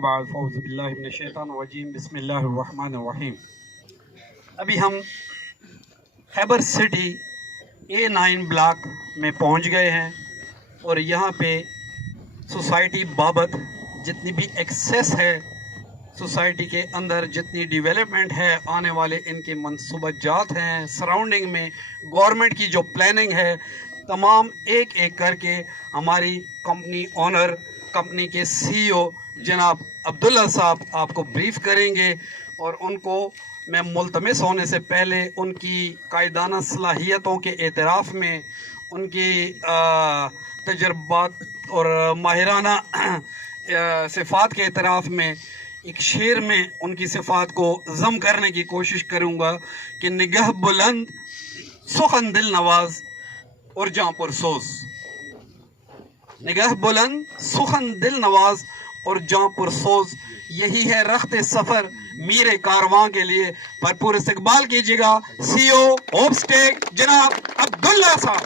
बाद फ़ौज़ुबिल्लाहि मिनश्शैतानिर्रजीम बिस्मिल्लाहिर्रहमानिर्रहीम। अभी हम खैबर सिटी A9 ब्लॉक में पहुंच गए हैं और यहाँ पे सोसाइटी बाबत जितनी भी एक्सेस है, सोसाइटी के अंदर जितनी डेवलपमेंट है, आने वाले इनके मंसूबाजात हैं, सराउंडिंग में गवर्नमेंट की जो प्लानिंग है, तमाम एक एक करके हमारी कंपनी ओनर, कंपनी के CEO जनाब अब्दुल्ला साहब आपको ब्रीफ करेंगे और उनको मैं मुल्तमिस होने से पहले उनकी कायदाना सलाहियतों के एतराफ़ में, उनकी तजर्बात और माहिराना सिफ़ात के एतराफ़ में एक शेर में उनकी सिफ़ात को ज़म करने की कोशिश करूँगा कि निगाह बुलंद सुखन दिल नवाज और जां पुरसोस। निगाह बुलंद सुखन दिल नवाज और जां पुरसोस, यही है रख्ते सफ़र मीरे कारवां के लिए। भरपूर इस्तकबाल कीजिएगा CEO होपस्टेक जनाब अब्दुल्ला साहब।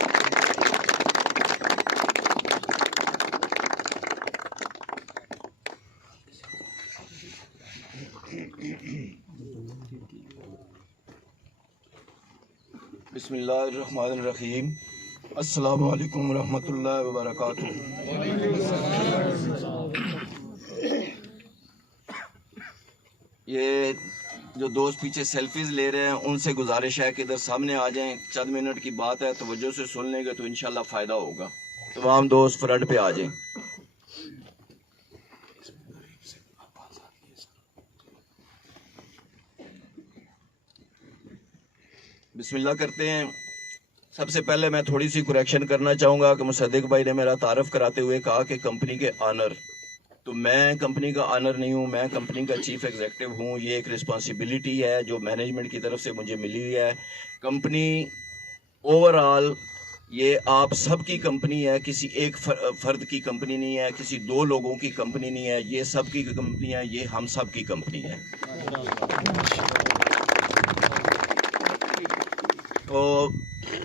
बिस्मिल्लाहिर्रहमानिर्रहीम। अस्सलामु अलैकुम रहमतुल्लाहि व बरकातुहू। ये जो दोस्त पीछे सेल्फीज ले रहे हैं उनसे गुजारिश है कि इधर सामने आ जाएं। चंद मिनट की बात है, तवज्जो से सुन लेंगे तो इंशाल्लाह फ़ायदा होगा। तमाम दोस्त फ्रंट पे आ जाएं। बिस्मिल्लाह करते हैं। सबसे पहले मैं थोड़ी सी करेक्शन करना चाहूँगा कि मुसद्दिक भाई ने मेरा तारफ़ कराते हुए कहा कि कंपनी के ऑनर, तो मैं कंपनी का ऑनर नहीं हूँ, मैं कंपनी का चीफ एग्जीक्यूटिव हूँ। ये एक रिस्पॉन्सिबिलिटी है जो मैनेजमेंट की तरफ से मुझे मिली हुई है। कंपनी ओवरऑल ये आप सब की कंपनी है, किसी एक फ़र्द की कंपनी नहीं है, किसी दो लोगों की कंपनी नहीं है, ये सब की कंपनी है, ये हम सब की कंपनी है। तो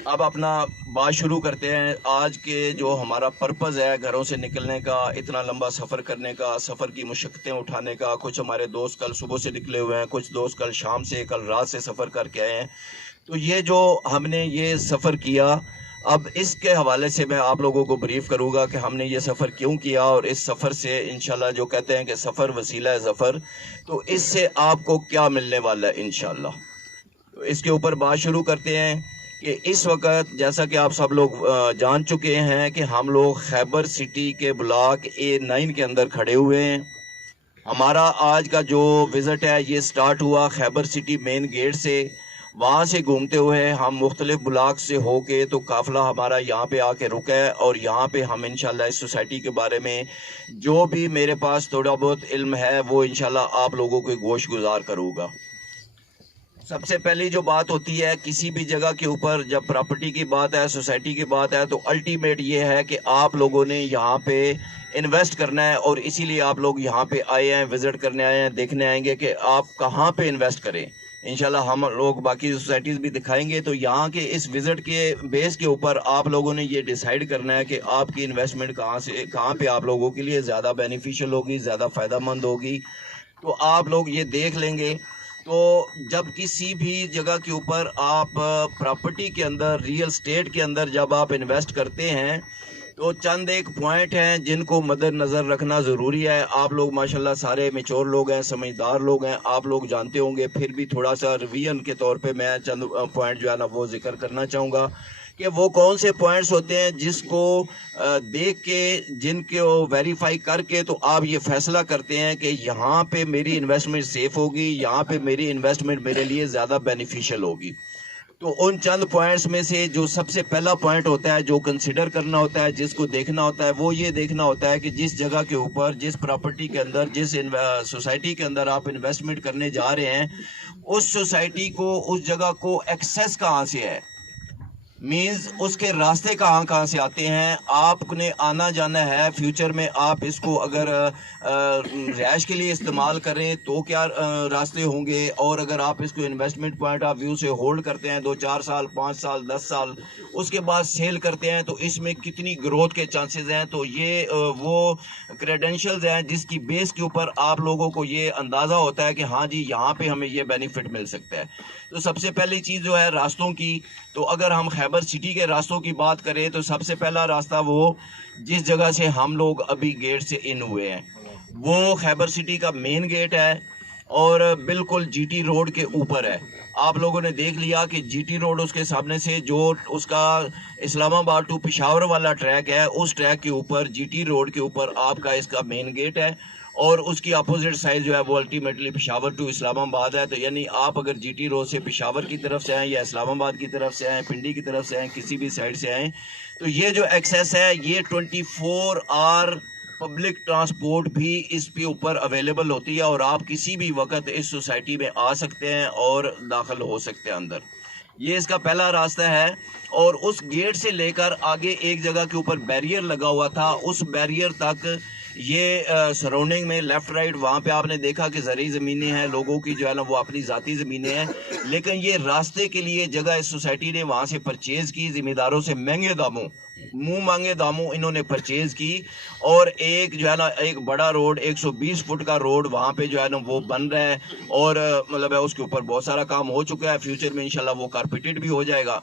अब अपना बात शुरू करते हैं। आज के जो हमारा पर्पज़ है घरों से निकलने का, इतना लंबा सफ़र करने का, सफ़र की मुशक्क़तें उठाने का। कुछ हमारे दोस्त कल सुबह से निकले हुए हैं, कुछ दोस्त कल शाम से, कल रात से सफ़र करके आए हैं। तो ये जो हमने ये सफ़र किया, अब इसके हवाले से मैं आप लोगों को ब्रीफ़ करूँगा कि हमने ये सफ़र क्यों किया और इस सफ़र से इंशाल्लाह जो कहते हैं कि सफ़र वसीला है ज़फ़र, तो इससे आपको क्या मिलने वाला है इंशाल्लाह। तो इसके ऊपर बात शुरू करते हैं कि इस वक्त जैसा कि आप सब लोग जान चुके हैं कि हम लोग खैबर सिटी के ब्लॉक A9 के अंदर खड़े हुए हैं। हमारा आज का जो विज़िट है ये स्टार्ट हुआ खैबर सिटी मेन गेट से। वहाँ से घूमते हुए हम मुख्तलिफ ब्लॉक से होके तो काफ़िला हमारा यहाँ पे आके रुका है और यहाँ पे हम इंशाल्लाह इस सोसाइटी के बारे में जो भी मेरे पास थोड़ा बहुत इल्म है वो इंशाल्लाह आप लोगों को गोश गुजार करूँगा। सबसे पहली जो बात होती है किसी भी जगह के ऊपर, जब प्रॉपर्टी की बात है, सोसाइटी की बात है, तो अल्टीमेट ये है कि आप लोगों ने यहाँ पे इन्वेस्ट करना है और इसीलिए आप लोग यहाँ पे आए हैं, विज़िट करने आए हैं, देखने आएंगे कि आप कहाँ पे इन्वेस्ट करें। इंशाल्लाह हम लोग बाकी सोसाइटीज़ भी दिखाएंगे। तो यहाँ के इस विज़िट के बेस के ऊपर आप लोगों ने ये डिसाइड करना है कि आपकी इन्वेस्टमेंट कहाँ पे आप लोगों के लिए ज़्यादा बेनिफिशियल होगी, ज़्यादा फ़ायदेमंद होगी। तो आप लोग ये देख लेंगे। तो जब किसी भी जगह के ऊपर आप प्रॉपर्टी के अंदर, रियल स्टेट के अंदर जब आप इन्वेस्ट करते हैं तो चंद एक पॉइंट हैं जिनको मद्देनज़र रखना ज़रूरी है। आप लोग माशाल्लाह सारे मैच्योर लोग हैं, समझदार लोग हैं, आप लोग जानते होंगे। फिर भी थोड़ा सा रिवीजन के तौर पे मैं चंद पॉइंट जो है ना वो जिक्र करना चाहूँगा कि वो कौन से पॉइंट्स होते हैं जिसको देख के, जिनको वेरीफाई करके तो आप ये फैसला करते हैं कि यहाँ पे मेरी इन्वेस्टमेंट सेफ़ होगी, यहाँ पे मेरी इन्वेस्टमेंट मेरे लिए ज़्यादा बेनिफिशियल होगी। तो उन चंद पॉइंट्स में से जो सबसे पहला पॉइंट होता है, जो कंसिडर करना होता है, जिसको देखना होता है, वो ये देखना होता है कि जिस जगह के ऊपर, जिस प्रॉपर्टी के अंदर, जिस सोसाइटी के अंदर आप इन्वेस्टमेंट करने जा रहे हैं, उस सोसाइटी को, उस जगह को एक्सेस कहाँ से है। मीन्स उसके रास्ते कहाँ कहाँ से आते हैं, आपने आना जाना है। फ्यूचर में आप इसको अगर रिहाइश के लिए इस्तेमाल करें तो क्या रास्ते होंगे, और अगर आप इसको इन्वेस्टमेंट पॉइंट ऑफ व्यू से होल्ड करते हैं 2-4 साल, 5 साल, 10 साल, उसके बाद सेल करते हैं तो इसमें कितनी ग्रोथ के चांसेस हैं। तो ये वो क्रेडेंशियल्स हैं जिसकी बेस के ऊपर आप लोगों को ये अंदाज़ा होता है कि हाँ जी यहाँ पे हमें ये बेनिफिट मिल सकता है। तो सबसे पहली चीज़ जो है रास्तों की, तो अगर हम खैबर सिटी के रास्तों की बात करें तो सबसे पहला रास्ता वो जिस जगह से हम लोग अभी गेट से इन हुए हैं वो खैबर सिटी का मेन गेट है और बिल्कुल जीटी रोड के ऊपर है। आप लोगों ने देख लिया कि जीटी रोड उसके सामने से जो उसका इस्लामाबाद टू पेशावर वाला ट्रैक है, उस ट्रैक के ऊपर जीटी रोड के ऊपर आपका इसका मेन गेट है और उसकी अपोजिट साइड जो है वो अल्टीमेटली पेशावर टू इस्लामाबाद है। तो यानी आप अगर जीटी रोड से पेशावर की तरफ से आएँ या इस्लामाबाद की तरफ से आएँ, पिंडी की तरफ से आएँ, किसी भी साइड से आएँ, तो ये जो एक्सेस है ये 24 आवर पब्लिक ट्रांसपोर्ट भी इस पे ऊपर अवेलेबल होती है और आप किसी भी वक्त इस सोसाइटी में आ सकते हैं और दाखिल हो सकते हैं अंदर। ये इसका पहला रास्ता है। और उस गेट से लेकर आगे एक जगह के ऊपर बैरियर लगा हुआ था, उस बैरियर तक ये सराउंडिंग में लेफ़्ट राइट वहाँ पे आपने देखा कि ज़रूरी ज़मीनें हैं, लोगों की जो है ना वो अपनी ज़ाती ज़मीनें हैं, लेकिन ये रास्ते के लिए जगह इस सोसाइटी ने वहाँ से परचेज़ की, ज़मींदारों से महंगे दामों, मुंह मांगे दामों इन्होंने परचेज़ की। और एक जो है ना एक बड़ा रोड 120 फुट का रोड वहाँ पे जो है ना वो बन रहा है और मतलब है उसके ऊपर बहुत सारा काम हो चुका है, फ्यूचर में इंशाल्लाह वो कारपेटेड भी हो जाएगा।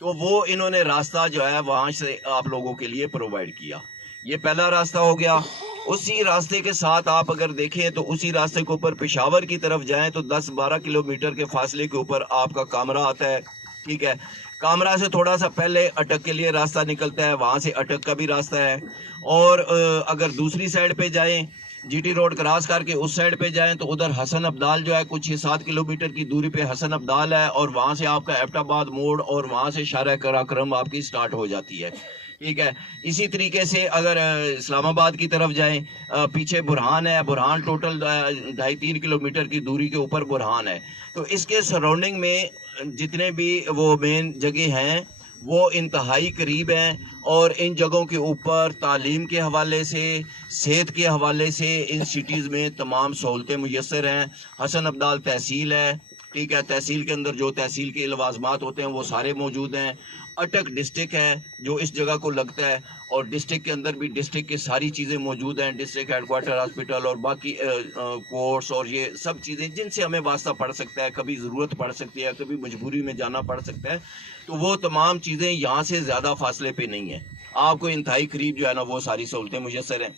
तो वो इन्होंने रास्ता जो है वहाँ से आप लोगों के लिए प्रोवाइड किया। ये पहला रास्ता हो गया। उसी रास्ते के साथ आप अगर देखें तो उसी रास्ते के ऊपर पेशावर की तरफ जाएं तो 10-12 किलोमीटर के फासले के ऊपर आपका कामरा आता है। ठीक है, कामरा से थोड़ा सा पहले अटक के लिए रास्ता निकलता है, वहाँ से अटक का भी रास्ता है। और अगर दूसरी साइड पे जाएं, जीटी रोड क्रॉस करके उस साइड पे जाएं तो उधर हसन अब्दाल जो है कुछ 6-7 किलोमीटर की दूरी पे हसन अब्दाल है और वहाँ से आपका एबटाबाद मोड़ और वहाँ से शारा कराक्रम आपकी स्टार्ट हो जाती है। ठीक है, इसी तरीके से अगर इस्लामाबाद की तरफ जाएं, पीछे बुरहान है, बुरहान टोटल 2.5-3 किलोमीटर की दूरी के ऊपर बुरहान है। तो इसके सराउंडिंग में जितने भी वो मेन जगह हैं वो इंतहाई करीब हैं और इन जगहों के ऊपर तालीम के हवाले से, सेहत के हवाले से इन सिटीज़ में तमाम सहूलतें मुयस्सर हैं। हसन अब्दाल तहसील है, ठीक है, तहसील के अंदर जो तहसील के लवाजमात होते हैं वो सारे मौजूद हैं। अटक डिस्ट्रिक्ट है जो इस जगह को लगता है और डिस्ट्रिक्ट के अंदर भी डिस्ट्रिक्ट की सारी चीज़ें मौजूद हैं, डिस्ट्रिक्ट हेडक्वार्टर हॉस्पिटल और बाकी कोर्ट्स और ये सब चीज़ें जिनसे हमें वास्ता पड़ सकता है, कभी ज़रूरत पड़ सकती है, कभी मजबूरी में जाना पड़ सकता है, तो वो तमाम चीज़ें यहाँ से ज़्यादा फासले पे नहीं है, आपको इंतहाई करीब जो है ना वो सारी सहूलतें मुयस्सर हैं।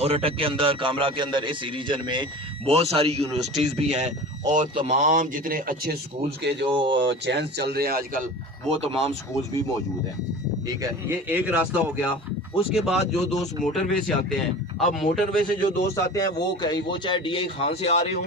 और अटक के अंदर, कामरा के अंदर, इस रीजन में बहुत सारी यूनिवर्सिटीज़ भी हैं और तमाम जितने अच्छे स्कूल्स के जो चैंस चल रहे हैं आजकल वो तमाम स्कूल्स भी मौजूद हैं। ठीक है, ये एक रास्ता हो गया। उसके बाद जो दोस्त मोटरवे से आते हैं, अब मोटरवे से जो दोस्त आते हैं वो चाहे DI खान से आ रहे हों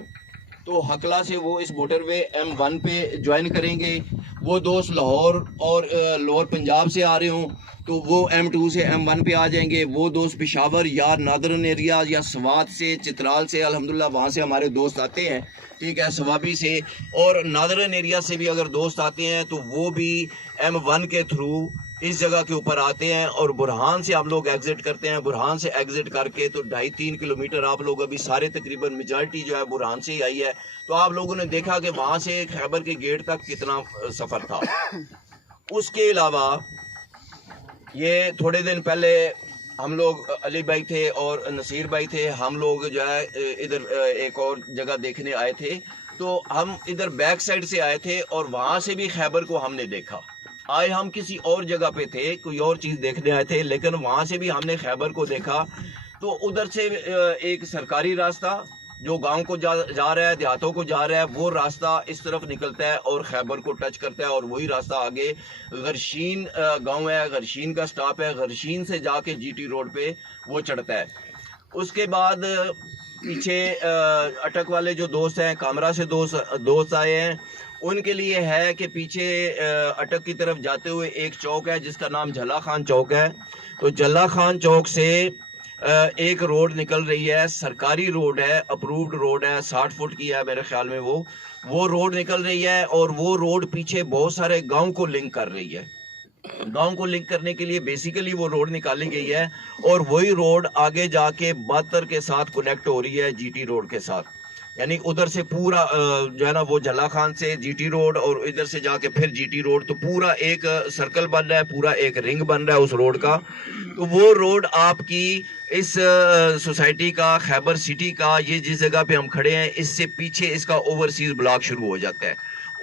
तो हकला से वो इस मोटरवे M1 पे ज्वाइन करेंगे, वो दोस्त लाहौर और लोअर पंजाब से आ रहे हों तो वो M2 से M1 पे आ जाएंगे, वो दोस्त पेशावर या नादरन एरिया या स्वात से, चित्राल से, अल्हम्दुलिल्लाह वहाँ से हमारे दोस्त आते हैं। ठीक है, सवाबी से और नादरन एरिया से भी अगर दोस्त आते हैं तो वो भी M1 के थ्रू इस जगह के ऊपर आते हैं और बुरहान से आप लोग एग्जिट करते हैं। बुरहान से एग्जिट करके तो 2.5-3 किलोमीटर आप लोग अभी सारे तकरीबन मेजॉरिटी जो है बुरहान से ही आई है। तो आप लोगों ने देखा कि वहाँ से खैबर के गेट तक कितना सफ़र था। उसके अलावा ये थोड़े दिन पहले हम लोग अली भाई थे और नसीर भाई थे, हम लोग जो है इधर एक और जगह देखने आए थे, तो हम इधर बैक साइड से आए थे और वहाँ से भी खैबर को हमने देखा। आए हम किसी और जगह पे थे, कोई और चीज़ देखने आए थे, लेकिन वहाँ से भी हमने खैबर को देखा। तो उधर से एक सरकारी रास्ता जो गांव को जा रहा है, देहातों को जा रहा है, वो रास्ता इस तरफ निकलता है और खैबर को टच करता है और वही रास्ता आगे गरशीन गांव है, गरशीन का स्टॉप है, गरशीन से जाके GT रोड पे वो चढ़ता है। उसके बाद पीछे अटक वाले जो दोस्त हैं, कामरा से दोस्त आए हैं, उनके लिए है कि पीछे अटक की तरफ जाते हुए एक चौक है जिसका नाम झला खान चौक है। तो झला खान चौक से एक रोड निकल रही है, सरकारी रोड है, अप्रूव्ड रोड है, 60 फुट की है मेरे ख्याल में वो रोड निकल रही है और वो रोड पीछे बहुत सारे गांव को लिंक कर रही है। गांव को लिंक करने के लिए बेसिकली वो रोड निकाली गई है और वही रोड आगे जाके बातर के साथ कनेक्ट हो रही है जीटी रोड के साथ। यानी उधर से पूरा जो है ना वो जला खान से जीटी रोड और इधर से जाके फिर जीटी रोड, तो पूरा एक सर्कल बन रहा है, पूरा एक रिंग बन रहा है उस रोड का। तो वो रोड आपकी इस सोसाइटी का, खैबर सिटी का, ये जिस जगह पे हम खड़े हैं इससे पीछे इसका ओवरसीज ब्लॉक शुरू हो जाता है।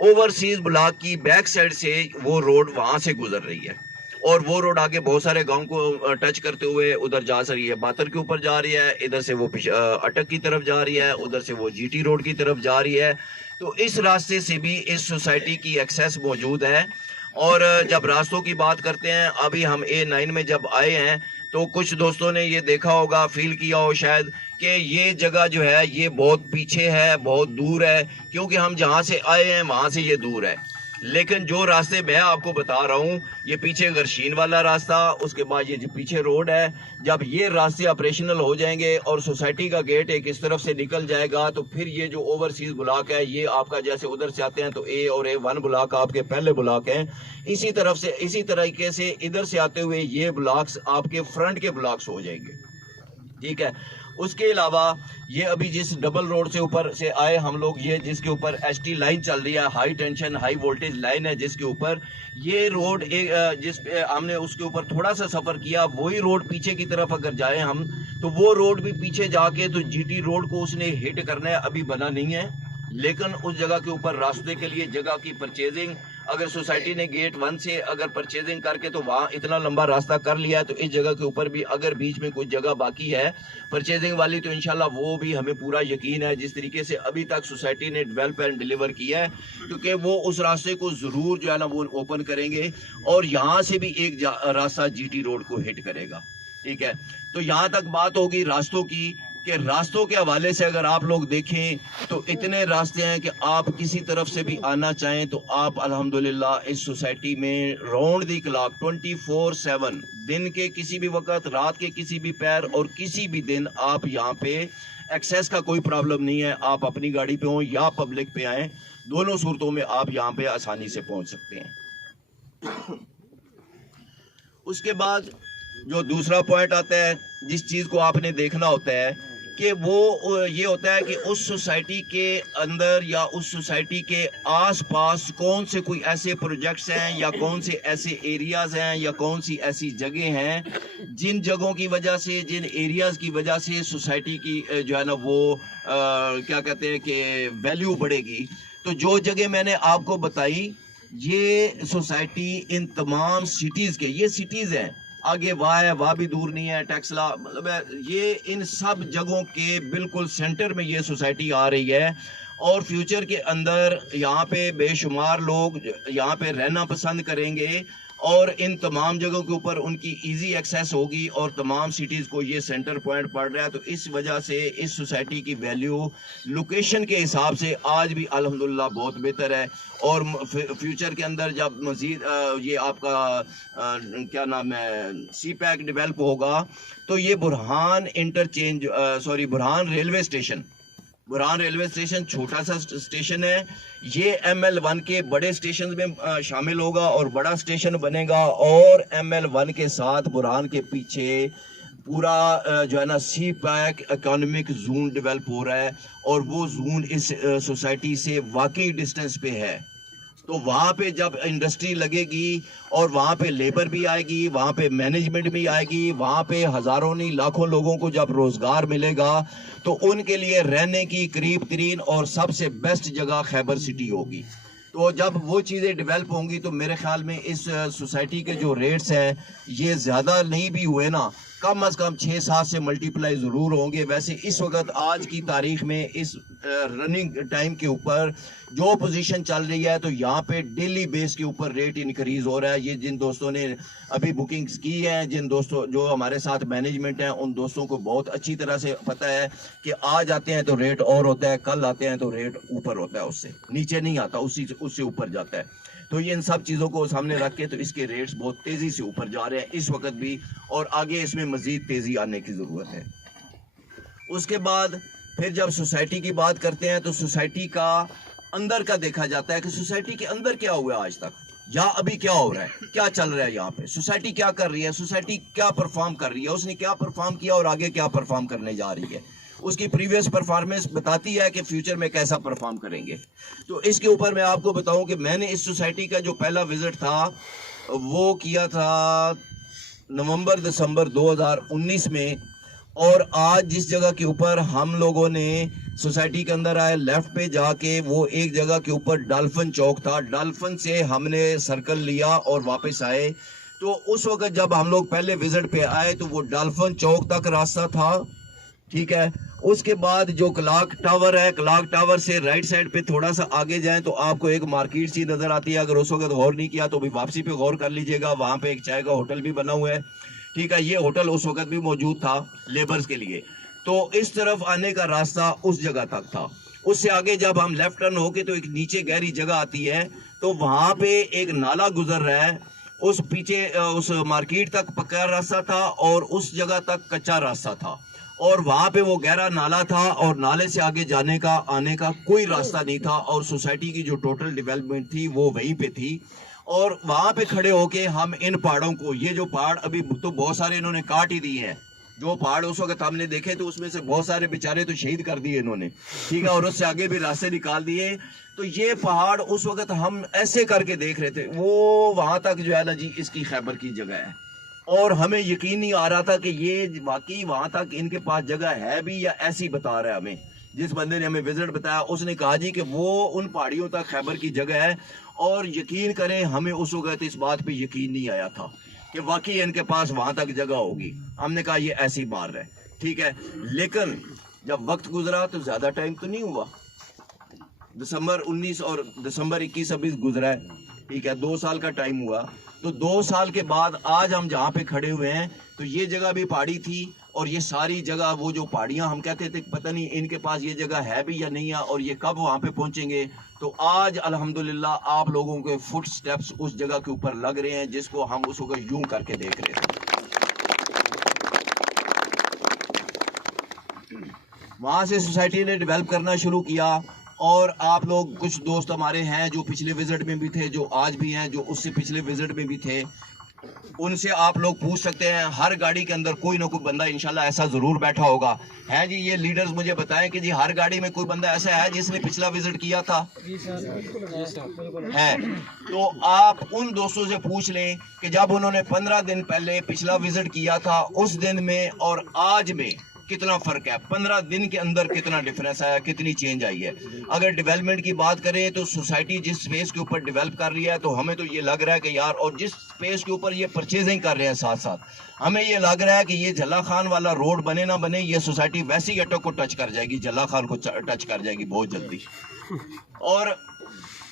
ओवरसीज ब्लॉक की बैक साइड से वो रोड वहां से गुजर रही है और वो रोड आगे बहुत सारे गांव को टच करते हुए उधर जा रही है, बातर के ऊपर जा रही है, इधर से वो अटक की तरफ जा रही है, उधर से वो जीटी रोड की तरफ जा रही है। तो इस रास्ते से भी इस सोसाइटी की एक्सेस मौजूद है। और जब रास्तों की बात करते हैं, अभी हम A9 में जब आए हैं तो कुछ दोस्तों ने ये देखा होगा, फील किया हो शायद कि ये जगह जो है ये बहुत पीछे है, बहुत दूर है, क्योंकि हम जहाँ से आए हैं वहाँ से ये दूर है। लेकिन जो रास्ते मैं आपको बता रहा हूँ, ये पीछे गर्शीन वाला रास्ता, उसके बाद ये जो पीछे रोड है, जब ये रास्ते ऑपरेशनल हो जाएंगे और सोसाइटी का गेट एक इस तरफ से निकल जाएगा तो फिर ये जो ओवरसीज ब्लॉक है ये आपका, जैसे उधर से आते हैं तो A और A1 ब्लॉक आपके पहले ब्लॉक हैं, इसी तरफ से इसी तरीके से इधर से आते हुए ये ब्लॉक्स आपके फ्रंट के ब्लॉक्स हो जाएंगे। ठीक है। उसके अलावा ये अभी जिस डबल रोड से ऊपर से आए हम लोग, ये जिसके ऊपर ST लाइन चल रही है, high tension high voltage line है, जिसके ऊपर ये रोड एक जिस पे हमने उसके ऊपर थोड़ा सा सफ़र किया, वही रोड पीछे की तरफ अगर जाए हम तो वो रोड भी पीछे जाके तो GT रोड को उसने हिट करना है, अभी बना नहीं है। लेकिन उस जगह के ऊपर रास्ते के लिए जगह की परचेजिंग, अगर सोसाइटी ने गेट 1 से अगर परचेजिंग करके तो वहाँ इतना लंबा रास्ता कर लिया है, तो इस जगह के ऊपर भी अगर बीच में कुछ जगह बाकी है परचेजिंग वाली तो इंशाल्लाह वो भी हमें पूरा यकीन है, जिस तरीके से अभी तक सोसाइटी ने डेवलप एंड डिलीवर किया है, क्योंकि वो उस रास्ते को ज़रूर जो है ना वो ओपन करेंगे और यहाँ से भी एक रास्ता GT रोड को हिट करेगा। ठीक है। तो यहाँ तक बात होगी रास्तों की, कि रास्तों के हवाले से अगर आप लोग देखें तो इतने रास्ते हैं कि आप किसी तरफ से भी आना चाहें तो आप अल्हम्दुलिल्लाह इस सोसाइटी में राउंड दी क्लॉक 24/7, दिन के किसी भी वक्त, रात के किसी भी पैर और किसी भी दिन आप यहाँ पे एक्सेस का कोई प्रॉब्लम नहीं है। आप अपनी गाड़ी पे हों या पब्लिक पे आएँ, दोनों सूरतों में आप यहाँ पे आसानी से पहुँच सकते हैं। उसके बाद जो दूसरा पॉइंट आता है, जिस चीज़ को आपने देखना होता है कि वो ये होता है कि उस सोसाइटी के अंदर या उस सोसाइटी के आसपास कौन से कोई ऐसे प्रोजेक्ट्स हैं या कौन से ऐसे एरियाज़ हैं या कौन सी ऐसी जगह हैं जिन जगहों की वजह से, जिन एरियाज़ की वजह से सोसाइटी की जो है ना वो क्या कहते हैं कि वैल्यू बढ़ेगी। तो जो जगह मैंने आपको बताई, ये सोसाइटी इन तमाम सिटीज़ के, ये सिटीज़ हैं, आगे वाह है, वाह भी दूर नहीं है, टैक्सला, मतलब ये इन सब जगहों के बिल्कुल सेंटर में ये सोसाइटी आ रही है। और फ्यूचर के अंदर यहाँ पे बेशुमार लोग यहाँ पे रहना पसंद करेंगे और इन तमाम जगहों के ऊपर उनकी इजी एक्सेस होगी और तमाम सिटीज़ को ये सेंटर पॉइंट पड़ रहा है। तो इस वजह से इस सोसाइटी की वैल्यू लोकेशन के हिसाब से आज भी अल्हम्दुलिल्लाह बहुत बेहतर है। और फ्यूचर के अंदर जब मज़ीद ये आपका क्या नाम है CPAC डेवलप होगा तो ये बुरहान रेलवे स्टेशन छोटा सा स्टेशन है, ये ML1 के बड़े स्टेशन में शामिल होगा और बड़ा स्टेशन बनेगा। और ML1 के साथ बुरहान के पीछे पूरा जो है ना CPAC इकोनॉमिक जोन डेवलप हो रहा है और वो जोन इस सोसाइटी से वाकई डिस्टेंस पे है। तो वहाँ पे जब इंडस्ट्री लगेगी और वहाँ पे लेबर भी आएगी, वहाँ पे मैनेजमेंट भी आएगी, वहाँ पे हज़ारों नहीं लाखों लोगों को जब रोज़गार मिलेगा तो उनके लिए रहने की करीब तरीन और सबसे बेस्ट जगह खैबर सिटी होगी। तो जब वो चीज़ें डेवलप होंगी तो मेरे ख्याल में इस सोसाइटी के जो रेट्स हैं ये ज़्यादा नहीं भी हुए ना, कम अज़ कम 6-7 से मल्टीप्लाई ज़रूर होंगे। वैसे इस वक्त आज की तारीख में इस रनिंग टाइम के ऊपर जो पोजीशन चल रही है तो यहाँ पे डेली बेस के ऊपर रेट इंक्रीज़ हो रहा है। ये जिन दोस्तों ने अभी बुकिंग्स की हैं, जिन दोस्तों जो हमारे साथ मैनेजमेंट हैं, उन दोस्तों को बहुत अच्छी तरह से पता है कि आज आते हैं तो रेट और होता है, कल आते हैं तो रेट ऊपर होता है, उससे नीचे नहीं आता, उससे ऊपर जाता है। तो ये इन सब चीज़ों को सामने रख के तो इसके रेट्स बहुत तेज़ी से ऊपर जा रहे हैं इस वक्त भी, और आगे इसमें मज़ीद तेज़ी आने की ज़रूरत है। उसके बाद फिर जब सोसाइटी की बात करते हैं तो सोसाइटी का अंदर का देखा जाता है कि सोसाइटी के अंदर क्या हुआ आज तक। या अभी क्या हो रहा है, क्या चल रहा है यहाँ पे, सोसाइटी क्या कर रही है, सोसाइटी क्या परफॉर्म कर रही है, उसने क्या परफॉर्म किया और आगे क्या परफॉर्म करने जा रही है, उसकी प्रीवियस परफॉर्मेंस बताती है कि फ्यूचर में कैसा परफॉर्म करेंगे। तो इसके ऊपर मैं आपको बताऊं कि मैंने इस सोसाइटी का जो पहला विजिट था वो किया था नवंबर दिसंबर 2019 में। और आज जिस जगह के ऊपर हम लोगों ने सोसाइटी के अंदर आए, लेफ्ट पे जाके वो एक जगह के ऊपर डॉल्फिन चौक था, डॉल्फिन से हमने सर्कल लिया और वापस आए। तो उस वक्त जब हम लोग पहले विजिट पे आए तो वो डॉल्फिन चौक तक रास्ता था, ठीक है। उसके बाद जो क्लॉक टावर है, क्लॉक टावर से राइट साइड पे थोड़ा सा आगे जाएं तो आपको एक मार्केट सी नजर आती है। अगर उस वक्त गौर नहीं किया तो भी वापसी पे गौर कर लीजिएगा, वहां पे एक चाय का होटल भी बना हुआ है, ठीक है। ये होटल उस वक्त भी मौजूद था लेबर्स के लिए। तो इस तरफ आने का रास्ता उस जगह तक था। उससे आगे जब हम लेफ्ट टर्न होके तो एक नीचे गहरी जगह आती है, तो वहां पे एक नाला गुजर रहा है। उस पीछे उस मार्केट तक पक्का रास्ता था और उस जगह तक कच्चा रास्ता था, और वहां पे वो गहरा नाला था और नाले से आगे जाने का आने का कोई रास्ता नहीं था। और सोसाइटी की जो टोटल डेवलपमेंट थी वो वहीं पे थी। और वहां पे खड़े होके हम इन पहाड़ों को, ये जो पहाड़ अभी तो बहुत सारे इन्होंने काट ही दिए हैं, जो पहाड़ उस वक्त हमने देखे तो उसमें से बहुत सारे बेचारे तो शहीद कर दिए इन्होंने, ठीक है, और उससे आगे भी रास्ते निकाल दिए। तो ये पहाड़ उस वक्त हम ऐसे करके देख रहे थे, वो वहां तक जो है ना जी इसकी खैबर की जगह है, और हमें यकीन नहीं आ रहा था कि ये वाकई वहां तक इनके पास जगह है भी या ऐसी बता रहा है हमें। जिस बंदे ने हमें विजिट बताया उसने कहा जी कि वो उन पहाड़ियों तक खैबर की जगह है, और यकीन करें हमें उस वक्त इस बात पे यकीन नहीं आया था कि वाकई इनके पास वहां तक जगह होगी। हमने कहा ये ऐसी मार रहा है, ठीक है। लेकिन जब वक्त गुजरा तो ज्यादा टाइम तो नहीं हुआ, दिसंबर 19 और दिसंबर 21 अभी गुजरा है, ठीक है, 2 साल का टाइम हुआ। तो 2 साल के बाद आज हम जहाँ पे खड़े हुए हैं तो ये जगह भी पहाड़ी थी, और ये सारी जगह वो जो पहाड़ियां हम कहते थे पता नहीं इनके पास ये जगह है भी या नहीं है, और ये कब वहां पे पहुंचेंगे। तो आज अल्हम्दुलिल्लाह आप लोगों के फुट स्टेप्स उस जगह के ऊपर लग रहे हैं जिसको हम उस वक्त यूं करके देख रहे थे। वहां से सोसाइटी ने डेवलप करना शुरू किया, और आप लोग कुछ दोस्त हमारे हैं जो पिछले विजिट में भी थे, जो आज भी हैं, जो उससे पिछले विजिट में भी थे, उनसे आप लोग पूछ सकते हैं। हर गाड़ी के अंदर कोई ना कोई बंदा इंशाल्लाह ऐसा जरूर बैठा होगा, है जी। ये लीडर्स मुझे बताएं कि जी हर गाड़ी में कोई बंदा ऐसा है जिसने पिछला विजिट किया था, है। तो आप उन दोस्तों से पूछ लें कि जब उन्होंने 15 दिन पहले पिछला विजिट किया था, उस दिन में और आज में कितना फर्क है, 15 दिन के अंदर कितना डिफरेंस आया, कितनी चेंज आई है। अगर डेवलपमेंट की बात करें तो सोसाइटी जिस स्पेस के ऊपर डेवलप कर रही है तो हमें तो ये लग रहा है कि यार, और जिस स्पेस के ऊपर ये परचेजिंग कर रहे हैं साथ साथ, हमें ये लग रहा है कि ये जल्ला खान वाला रोड बने ना बने, ये सोसाइटी वैसी अटक को टच कर जाएगी, जल्ला खान को टच कर जाएगी बहुत जल्दी। और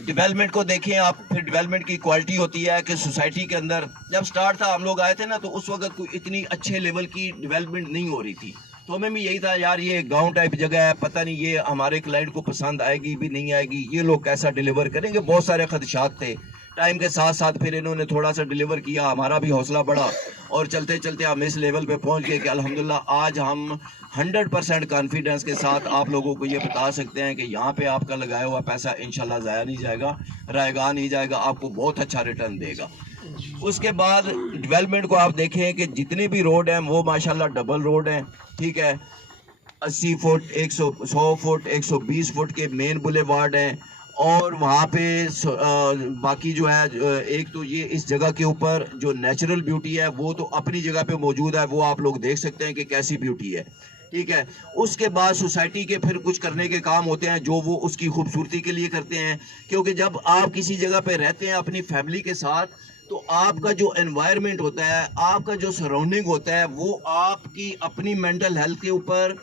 डेवलपमेंट को देखें आप, फिर डेवलपमेंट की क्वालिटी होती है कि सोसाइटी के अंदर जब स्टार्ट था, हम लोग आए थे ना, तो उस वक्त कोई इतनी अच्छे लेवल की डेवलपमेंट नहीं हो रही थी। तो हमें भी यही था यार, ये गांव टाइप जगह है, पता नहीं ये हमारे क्लाइंट को पसंद आएगी भी नहीं आएगी, ये लोग कैसा डिलीवर करेंगे, बहुत सारे खदशात थे। टाइम के साथ साथ फिर इन्होंने थोड़ा सा डिलीवर किया, हमारा भी हौसला बढ़ा, और चलते चलते हम इस लेवल पे पहुंच गए कि अल्हम्दुलिल्लाह आज हम 100% कॉन्फिडेंस के साथ आप लोगों को ये बता सकते हैं कि यहाँ पे आपका लगाया हुआ पैसा इंशाल्लाह ज़ाया नहीं जाएगा, रहेगा नहीं जाएगा, आपको बहुत अच्छा रिटर्न देगा। उसके बाद डेवलपमेंट को आप देखें कि जितने भी रोड हैं वो माशाल्लाह डबल रोड हैं, ठीक है। 80 फुट, 100 फुट, 120 फुट के मेन बुलेवार्ड हैं, और वहाँ पे बाकी जो है, एक तो ये इस जगह के ऊपर जो नेचुरल ब्यूटी है वो तो अपनी जगह पे मौजूद है, वो आप लोग देख सकते हैं कि कैसी ब्यूटी है, ठीक है। उसके बाद सोसाइटी के फिर कुछ करने के काम होते हैं जो वो उसकी खूबसूरती के लिए करते हैं, क्योंकि जब आप किसी जगह पे रहते हैं अपनी फैमिली के साथ, तो आपका जो एनवायरनमेंट होता है, आपका जो सराउंडिंग होता है, वो आपकी अपनी मेंटल हेल्थ के ऊपर,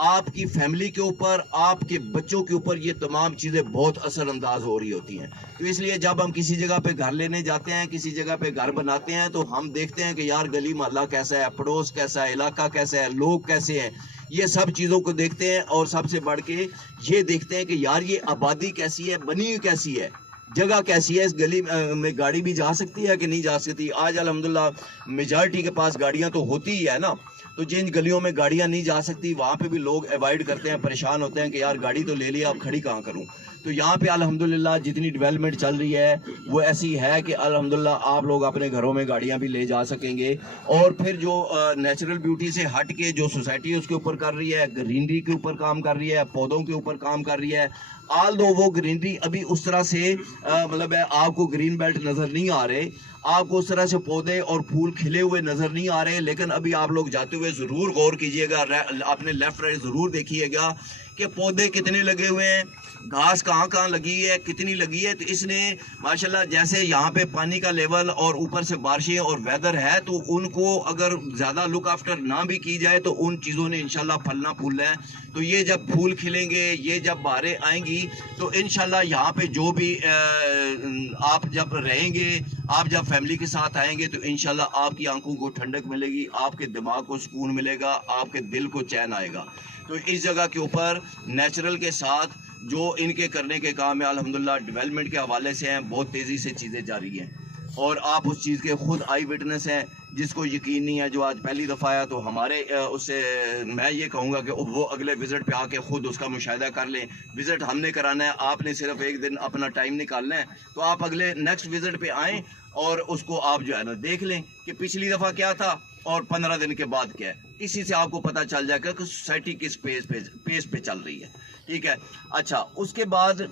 आपकी फैमिली के ऊपर, आपके बच्चों के ऊपर, ये तमाम चीज़ें बहुत असरअंदाज हो रही होती हैं। तो इसलिए जब हम किसी जगह पे घर लेने जाते हैं, किसी जगह पे घर बनाते हैं, तो हम देखते हैं कि यार गली मोहल्ला कैसा है, पड़ोस कैसा है, इलाका कैसा है, लोग कैसे हैं, ये सब चीज़ों को देखते हैं। और सबसे बढ़ के ये देखते हैं कि यार ये आबादी कैसी है, बनी कैसी है, जगह कैसी है, इस गली में गाड़ी भी जा सकती है कि नहीं जा सकती। आज अल्हम्दुलिल्लाह मेजॉरिटी के पास गाड़ियां तो होती ही है ना, तो जिन गलियों में गाड़ियां नहीं जा सकती वहाँ पे भी लोग अवॉइड करते हैं, परेशान होते हैं कि यार गाड़ी तो ले लिया, अब खड़ी कहाँ करूँ। तो यहाँ पे अल्हम्दुलिल्लाह जितनी डेवलपमेंट चल रही है वो ऐसी है कि अल्हम्दुलिल्लाह आप लोग अपने घरों में गाड़ियाँ भी ले जा सकेंगे। और फिर जो नेचुरल ब्यूटी से हट के जो सोसाइटी उसके ऊपर कर रही है, ग्रीनरी के ऊपर काम कर रही है, पौधों के ऊपर काम कर रही है। आल दो वो ग्रीनरी अभी उस तरह से मतलब है आपको ग्रीन बेल्ट नज़र नहीं आ रहे, आपको उस तरह से पौधे और फूल खिले हुए नज़र नहीं आ रहे, लेकिन अभी आप लोग जाते हुए ज़रूर गौर कीजिएगा, अपने लेफ्ट राइट ज़रूर देखिएगा कि पौधे कितने लगे हुए हैं, घास कहाँ कहाँ लगी है, कितनी लगी है। तो इसने माशाल्लाह जैसे यहाँ पे पानी का लेवल और ऊपर से बारिशें और वेदर है, तो उनको अगर ज़्यादा लुक आफ्टर ना भी की जाए तो उन चीज़ों ने इंशाल्लाह फलना फूलना है। तो ये जब फूल खिलेंगे, ये जब बहारें आएंगी, तो इंशाल्लाह यहाँ पे जो भी आप जब रहेंगे, आप जब फैमिली के साथ आएंगे, तो इंशाल्लाह आपकी आंखों को ठंडक मिलेगी, आपके दिमाग को सुकून मिलेगा, आपके दिल को चैन आएगा। तो इस जगह के ऊपर नेचुरल के साथ जो इनके करने के काम है अल्हम्दुलिल्लाह डेवलपमेंट के हवाले से हैं, बहुत तेज़ी से चीज़ें जारी हैं और आप उस चीज़ के खुद आई विटनेस हैं। जिसको यकीन नहीं है, जो आज पहली दफ़ा आया, तो हमारे उससे मैं ये कहूँगा कि वो अगले विज़िट पे आके ख़ुद उसका मुशाहिदा कर लें। विज़िट हमने कराना है, आपने सिर्फ एक दिन अपना टाइम निकालना है, तो आप अगले नेक्स्ट विज़िट पे आएँ और उसको आप जो है ना देख लें कि पिछली दफ़ा क्या था और 15 दिन के बाद क्या है। इसी से आपको पता चल जाएगा कि सोसाइटी किस पेस पे चल रही है। ठीक है, अच्छा, उसके बाद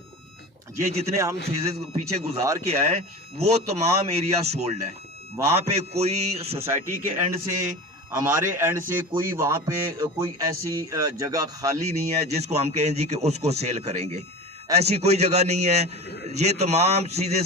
ये जितने हम फेजेस पीछे गुजार के आए वो तमाम एरिया सोल्ड है। वहाँ पे कोई सोसाइटी के एंड से, हमारे एंड से कोई वहाँ पे कोई ऐसी जगह खाली नहीं है जिसको हम कहें जी कि उसको सेल करेंगे, ऐसी कोई जगह नहीं है। ये तमाम चीज़ें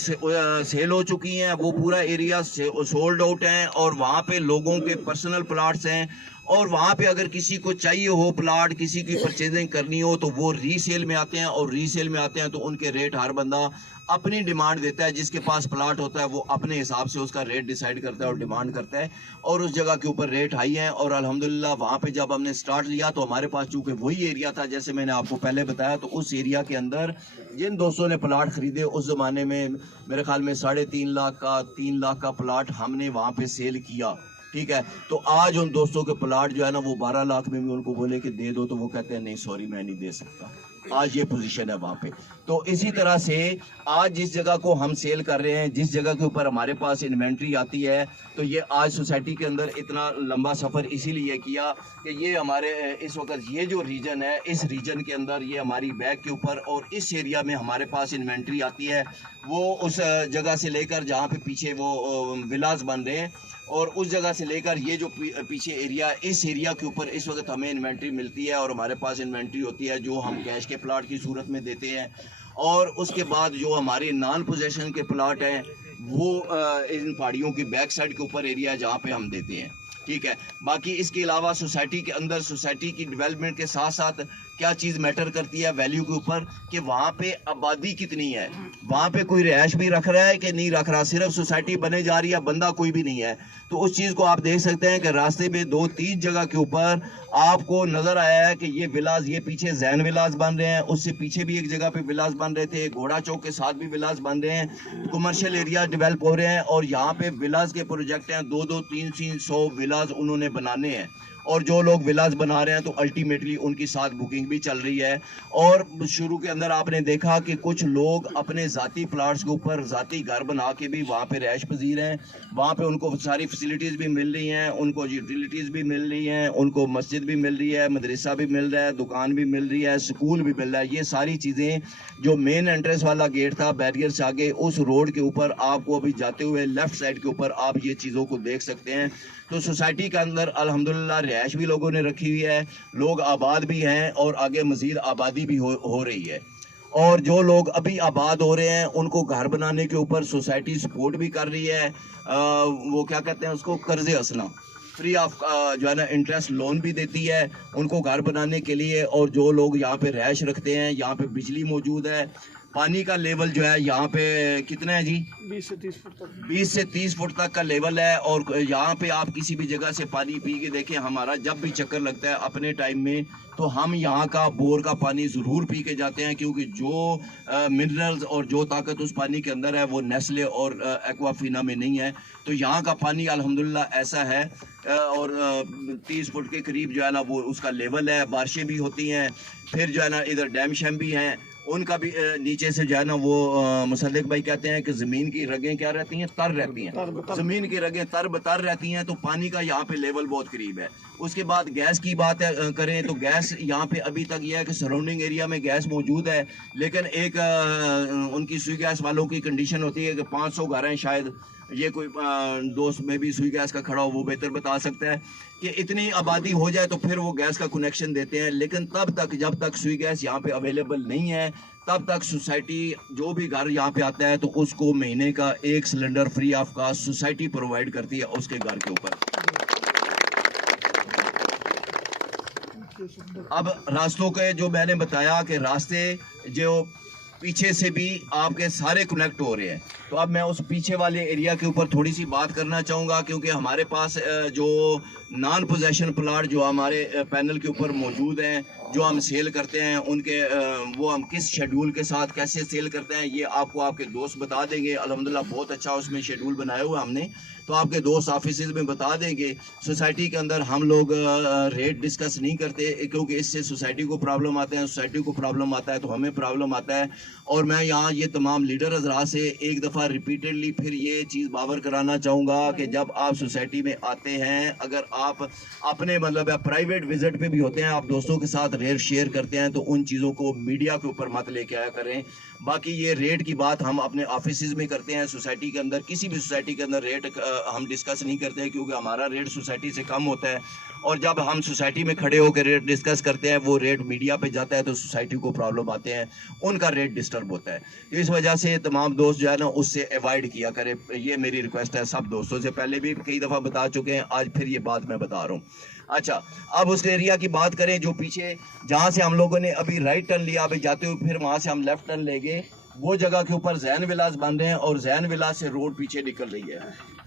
सेल हो चुकी हैं, वो पूरा एरिया सोल्ड आउट हैं और वहाँ पे लोगों के पर्सनल प्लाट्स हैं। और वहाँ पे अगर किसी को चाहिए हो प्लाट, किसी की परचेजिंग करनी हो, तो वो रीसेल में आते हैं और रीसेल में आते हैं तो उनके रेट हर बंदा अपनी डिमांड देता है। जिसके पास प्लाट होता है वो अपने हिसाब से उसका रेट डिसाइड करता है और डिमांड करता है, और उस जगह के ऊपर रेट हाई है। और अल्हम्दुलिल्लाह वहाँ पे जब हमने स्टार्ट लिया तो हमारे पास चूँकि वही एरिया था जैसे मैंने आपको पहले बताया, तो उस एरिया के अंदर जिन दोस्तों ने प्लाट खरीदे उस ज़माने में मेरे ख्याल में 3.5 लाख का 3 लाख का प्लाट हमने वहाँ पे सेल किया। ठीक है, तो आज उन दोस्तों के प्लाट जो है ना वो 12 लाख में भी उनको बोले कि दे दो तो वो कहते हैं नहीं सॉरी मैं नहीं दे सकता। आज ये पोजीशन है वहाँ पे। तो इसी तरह से आज जिस जगह को हम सेल कर रहे हैं, जिस जगह के ऊपर हमारे पास इन्वेंट्री आती है, तो ये आज सोसाइटी के अंदर इतना लंबा सफ़र इसीलिए किया कि ये हमारे इस वक्त ये जो रीजन है, इस रीजन के अंदर ये हमारी बैक के ऊपर और इस एरिया में हमारे पास इन्वेंट्री आती है। वो उस जगह से लेकर जहाँ पे पीछे वो विलास बन रहे हैं और उस जगह से लेकर ये जो पीछे एरिया, इस एरिया के ऊपर इस वक्त हमें इन्वेंट्री मिलती है और हमारे पास इन्वेंट्री होती है जो हम कैश के प्लाट की सूरत में देते हैं। और उसके बाद जो हमारे नॉन पोजेशन के प्लाट हैं वो इन पहाड़ियों की बैक साइड के ऊपर एरिया है जहाँ पे हम देते हैं। ठीक है, बाकी इसके अलावा सोसाइटी के अंदर सोसाइटी की डेवलपमेंट के साथ साथ क्या चीज़ मैटर करती है वैल्यू के ऊपर कि वहाँ पे आबादी कितनी है, वहाँ पे कोई रिहाइश भी रख रहा है कि नहीं रख रहा, सिर्फ सोसाइटी बने जा रही है, बंदा कोई भी नहीं है। तो उस चीज़ को आप देख सकते हैं कि रास्ते में 2-3 जगह के ऊपर आपको नज़र आया है कि ये विलास, ये पीछे जैन विलास बन रहे हैं, उससे पीछे भी एक जगह पे विलास बन रहे थे, घोड़ा चौक के साथ भी विलास बन रहे हैं, कमर्शियल एरिया डेवलप हो रहे हैं और यहाँ पे विलास के प्रोजेक्ट हैं 200-300 विलास उन्होंने बनाने हैं। और जो लोग विलास बना रहे हैं तो अल्टीमेटली उनकी साथ बुकिंग भी चल रही है। और शुरू के अंदर आपने देखा कि कुछ लोग अपने ज़ाती प्लाट्स के ऊपर ज़ाती घर बना के भी वहाँ पे रहायश पजीर हैं, वहाँ पे उनको सारी फैसिलिटीज़ भी मिल रही हैं, उनको यूटिलिटीज़ भी मिल रही हैं, उनको मस्जिद भी मिल रही है, मदरसा भी मिल रहा है, दुकान भी मिल रही है, स्कूल भी मिल रहा है। ये सारी चीज़ें जो मेन एंट्रेंस वाला गेट था बैरियर से आगे, उस रोड के ऊपर आपको अभी जाते हुए लेफ़्ट साइड के ऊपर आप ये चीज़ों को देख सकते हैं। तो सोसाइटी के अंदर अल्हम्दुलिल्लाह रिहाइश भी लोगों ने रखी हुई है, लोग आबाद भी हैं और आगे मज़ीद आबादी भी हो रही है। और जो लोग अभी आबाद हो रहे हैं उनको घर बनाने के ऊपर सोसाइटी सपोर्ट भी कर रही है। वो क्या कहते हैं उसको, कर्ज़े हसना, फ्री ऑफ जो है ना इंटरेस्ट लोन भी देती है उनको घर बनाने के लिए। और जो लोग यहाँ पे रहायश रखते हैं, यहाँ पे बिजली मौजूद है, पानी का लेवल जो है यहाँ पे कितना है जी? 20 से 30 फुट तक। 20 से 30 फुट तक का लेवल है। और यहाँ पे आप किसी भी जगह से पानी पी के देखें, हमारा जब भी चक्कर लगता है अपने टाइम में, तो हम यहाँ का बोर का पानी ज़रूर पी के जाते हैं, क्योंकि जो मिनरल्स और जो ताकत उस पानी के अंदर है वो नेस्ले और एक्वाफिना में नहीं है। तो यहाँ का पानी अल्हम्दुलिल्लाह ऐसा है। और 30 फुट के करीब जो है ना वो उसका लेवल है। बारिशें भी होती हैं, फिर जो है ना इधर डैम शैम भी हैं, उनका भी नीचे से जो है ना वो मुसल्लिक भाई कहते हैं कि ज़मीन की रगें क्या रहती हैं? तर रहती हैं। ज़मीन की रगें तर रहती हैं, तो पानी का यहाँ पे लेवल बहुत करीब है। उसके बाद गैस की बात करें तो गैस यहाँ पे अभी तक यह है कि सराउंडिंग एरिया में गैस मौजूद है, लेकिन एक उनकी सुई गैस वालों की कंडीशन होती है कि 500 घर हैं शायद। ये कोई दोस्त में भी सुई गैस का खड़ा हो वो बेहतर बता सकता है कि इतनी आबादी हो जाए तो फिर वो गैस का कनेक्शन देते हैं। लेकिन तब तक जब तक सुई गैस यहाँ पे अवेलेबल नहीं है, तब तक सोसाइटी जो भी घर यहाँ पे आता है तो उसको महीने का 1 cylinder free of caste society provide करती है उसके घर के ऊपर। अब रास्तों के जो मैंने बताया कि रास्ते जो पीछे से भी आपके सारे कनेक्ट हो रहे हैं, तो अब मैं उस पीछे वाले एरिया के ऊपर थोड़ी सी बात करना चाहूँगा, क्योंकि हमारे पास जो नॉन पोजेशन प्लाट जो हमारे पैनल के ऊपर मौजूद हैं, जो हम सेल करते हैं, उनके वो हम किस शेड्यूल के साथ कैसे सेल करते हैं ये आपको आपके दोस्त बता देंगे। अल्हम्दुलिल्लाह बहुत अच्छा उसमें शेड्यूल बनाया हुआ हमने, तो आपके दोस्त ऑफिस में बता देंगे। सोसाइटी के अंदर हम लोग रेट डिस्कस नहीं करते, क्योंकि इससे सोसाइटी को प्रॉब्लम आता है, सोसाइटी को प्रॉब्लम आता है तो हमें प्रॉब्लम आता है। और मैं यहाँ ये तमाम लीडर हजरात से एक दफ़ा रिपीटेडली फिर ये चीज़ बावर कराना चाहूँगा कि जब आप सोसाइटी में आते हैं, अगर आप अपने मतलब प्राइवेट विजिट पे भी होते हैं, आप दोस्तों के साथ रेट शेयर करते हैं, तो उन चीज़ों को मीडिया के ऊपर मत लेके आया करें। बाकी ये रेट की बात हम अपने ऑफिस में करते हैं, सोसाइटी के अंदर किसी भी सोसाइटी के अंदर रेट हम डिस्कस नहीं करते हैं, क्योंकि हमारा रेट सोसाइटी से कम होता है। और जब हम सोसाइटी में खड़े होकर रेट डिस्कस करते हैं, वो रेट मीडिया पे जाता है तो सोसाइटी को प्रॉब्लम आते हैं, उनका रेट डिस्टर्ब होता है। तो इस वजह से तमाम दोस्त जो है ना उससे अवॉइड किया करें, ये मेरी रिक्वेस्ट है सब दोस्तों से। पहले भी कई दफ़ा बता चुके हैं, आज फिर ये बात मैं बता रहा हूँ। अच्छा, अब उस एरिया की बात करें जो पीछे जहाँ से हम लोगों ने अभी राइट टर्न लिया, अभी जाते हुए फिर वहाँ से हम लेफ्ट टर्न ले गए, वो जगह के ऊपर जैन विलास बन रहे हैं और जैन विलास से रोड पीछे निकल रही है।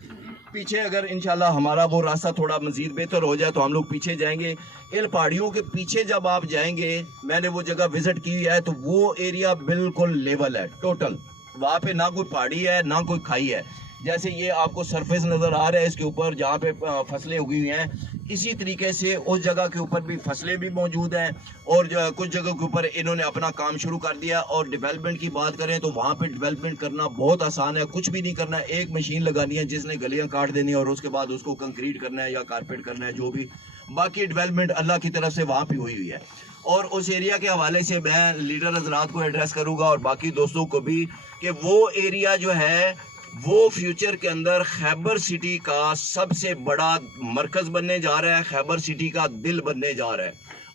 पीछे अगर इंशाल्लाह हमारा वो रास्ता थोड़ा मजीद बेहतर हो जाए तो हम लोग पीछे जाएंगे। इन पहाड़ियों के पीछे जब आप जाएंगे, मैंने वो जगह विजिट की है, तो वो एरिया बिल्कुल लेवल है टोटल। वहाँ पे ना कोई पहाड़ी है ना कोई खाई है। जैसे ये आपको सरफेस नज़र आ रहा है इसके ऊपर जहाँ पे फसलें उगी हुई हैं, इसी तरीके से उस जगह के ऊपर भी फसलें भी मौजूद हैं। और जो कुछ जगह के ऊपर इन्होंने अपना काम शुरू कर दिया। और डेवलपमेंट की बात करें तो वहाँ पे डेवलपमेंट करना बहुत आसान है, कुछ भी नहीं करना है, एक मशीन लगानी है जिसने गलियाँ काट देनी है और उसके बाद उसको कंक्रीट करना है या कारपेट करना है, जो भी बाकी डेवलपमेंट अल्लाह की तरफ से वहाँ पे हुई है। और उस एरिया के हवाले से मैं लीडर हजरात को एड्रेस करूँगा और बाकी दोस्तों को भी कि वो एरिया जो है वो फ्यूचर के अंदर खैबर सिटी का सबसे बड़ा मरकज़ बनने जा रहा है, खैबर सिटी का दिल बनने जा रहा है।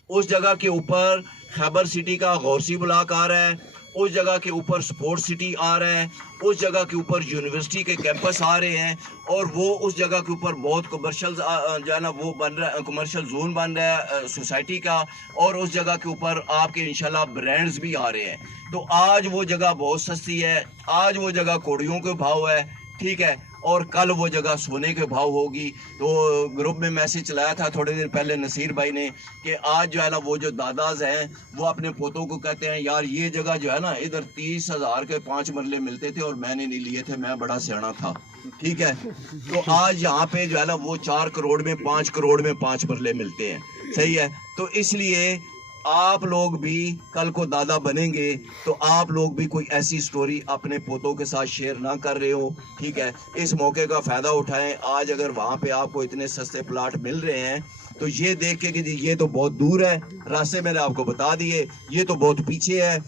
उस जगह के ऊपर खैबर सिटी का गौसी ब्लॉक आ रहा है, उस जगह के ऊपर स्पोर्ट्स सिटी आ रहा है, उस जगह के ऊपर यूनिवर्सिटी के कैंपस आ रहे हैं, और वो उस जगह के ऊपर बहुत कमर्शियल जो है ना वो बन रहा है, कमर्शियल जोन बन रहा है सोसाइटी का। और उस जगह के ऊपर आपके इंशाल्लाह ब्रांड्स भी आ रहे हैं। तो आज वो जगह बहुत सस्ती है, आज वो जगह कौड़ियों के भाव है, ठीक है, और कल वो जगह सोने के भाव होगी। तो ग्रुप में मैसेज चलाया था थोड़े दिन पहले नसीर भाई ने कि आज जो है ना वो जो दादाज हैं वो अपने पोतों को कहते हैं, यार ये जगह जो है ना इधर 30,000 के 5 मरले मिलते थे और मैंने नहीं लिए थे, मैं बड़ा सियाना था, ठीक है। तो आज यहाँ पे जो है ना वो 4 करोड़ में 5 करोड़ में 5 मरले मिलते हैं, सही है। तो इसलिए आप लोग भी कल को दादा बनेंगे तो आप लोग भी कोई ऐसी स्टोरी अपने पोतों के साथ शेयर ना कर रहे हो, ठीक है। इस मौके का फ़ायदा उठाएं। आज अगर वहाँ पे आपको इतने सस्ते प्लाट मिल रहे हैं तो ये देख के कि जी ये तो बहुत दूर है, रास्ते मैंने आपको बता दिए, ये तो बहुत पीछे है,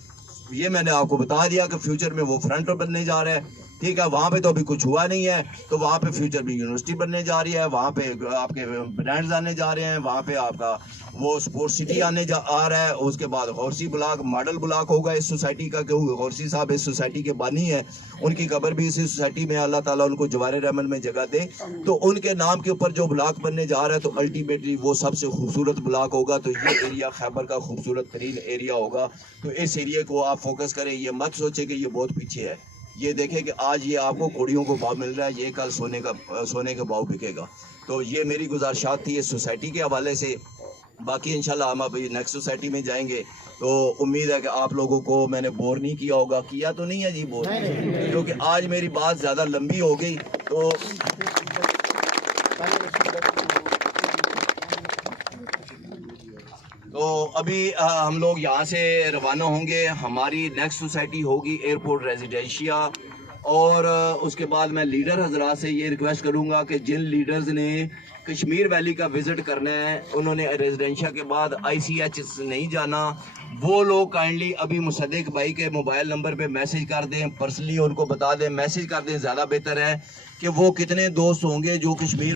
ये मैंने आपको बता दिया कि फ्यूचर में वो फ्रंट बनने जा रहा है। ठीक है, वहाँ पे तो अभी कुछ हुआ नहीं है, तो वहाँ पे फ्यूचर में यूनिवर्सिटी बनने जा रही है, वहाँ पे आपके ब्रांड्स आने जा रहे हैं, वहाँ पे आपका वो स्पोर्ट्स सिटी आ रहा है। उसके बाद गौसी ब्लॉक मॉडल ब्लॉक होगा इस सोसाइटी का, क्योंकि गौसी साहब इस सोसाइटी के बानी है, उनकी कब्र भी इसी सोसाइटी में, अल्लाह ताला उनको जवारे रहमत में जगह दे। तो उनके नाम के ऊपर जो ब्लॉक बनने जा रहा है, तो अल्टीमेटली वो सबसे खूबसूरत ब्लॉक होगा। तो ये एरिया खैबर का खूबसूरत तरीन एरिया होगा। तो इस एरिया को आप फोकस करें, ये मत सोचे कि ये बहुत पीछे है। ये देखें कि आज ये आपको कोड़ियों को भाव मिल रहा है, ये कल सोने का भाव बिकेगा। तो ये मेरी गुजारिशात थी इस सोसाइटी के हवाले से। बाकी इंशाल्लाह हम अभी नेक्स्ट सोसाइटी में जाएंगे, तो उम्मीद है कि आप लोगों को मैंने बोर नहीं किया होगा। किया तो नहीं है जी बोर, क्योंकि आज मेरी बात ज़्यादा लंबी हो गई। तो अभी हम लोग यहाँ से रवाना होंगे। हमारी नेक्स्ट सोसाइटी होगी एयरपोर्ट रेजिडेंशिया, और उसके बाद मैं लीडर हजरात से ये रिक्वेस्ट करूँगा कि जिन लीडर्स ने कश्मीर वैली का विज़िट करना है, उन्होंने रेजिडेंशिया के बाद ICH नहीं जाना, वो लोग काइंडली अभी मुसद्दिक भाई के मोबाइल नंबर पे मैसेज कर दें, पर्सनली उनको बता दें, मैसेज कर दें, ज़्यादा बेहतर है कि वो कितने दोस्त होंगे जो कश्मीर